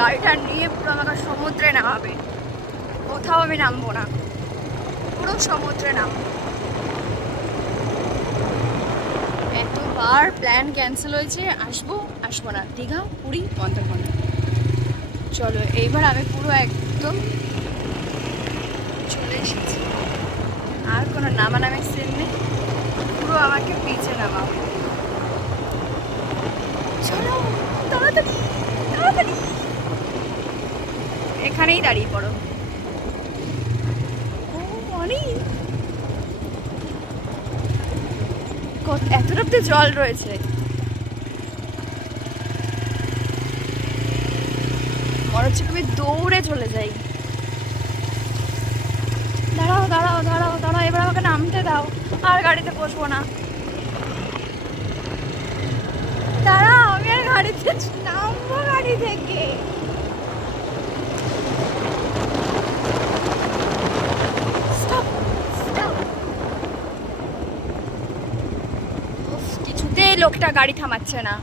গাড়িটা নিয়ে পুরো আমাকে সমুদ্রে নামাবে। কোথাও আমি নামবো না, পুরো সমুদ্রে নামবো। এতবার প্ল্যান ক্যান্সেল হয়েছে, আসবো আসবো না, দীঘা পুরী মন্দারমণি। চলো এইবার আমি পুরো একদম চলে এসেছি, আর কোনো নামানামের সিন নেই, পুরো আমাকে পিছে নামাও। চলো তাড়াতাড়ি তাড়াতাড়ি, এখানেই দাঁড়িয়ে পড়ো। ও অনেক এতটা জল রয়েছে। মনে হচ্ছে তুমি দৌড়ে চলে যাই। দাঁড়াও দাঁড়াও দাঁড়াও দাঁড়াও, এবার আমাকে নামতে দাও, আর গাড়িতে বসবো না। দাঁড়াও, আমি আর গাড়িতে নামবো, গাড়ি থেকে। কিছুতেই লোকটা গাড়ি থামাচ্ছে না।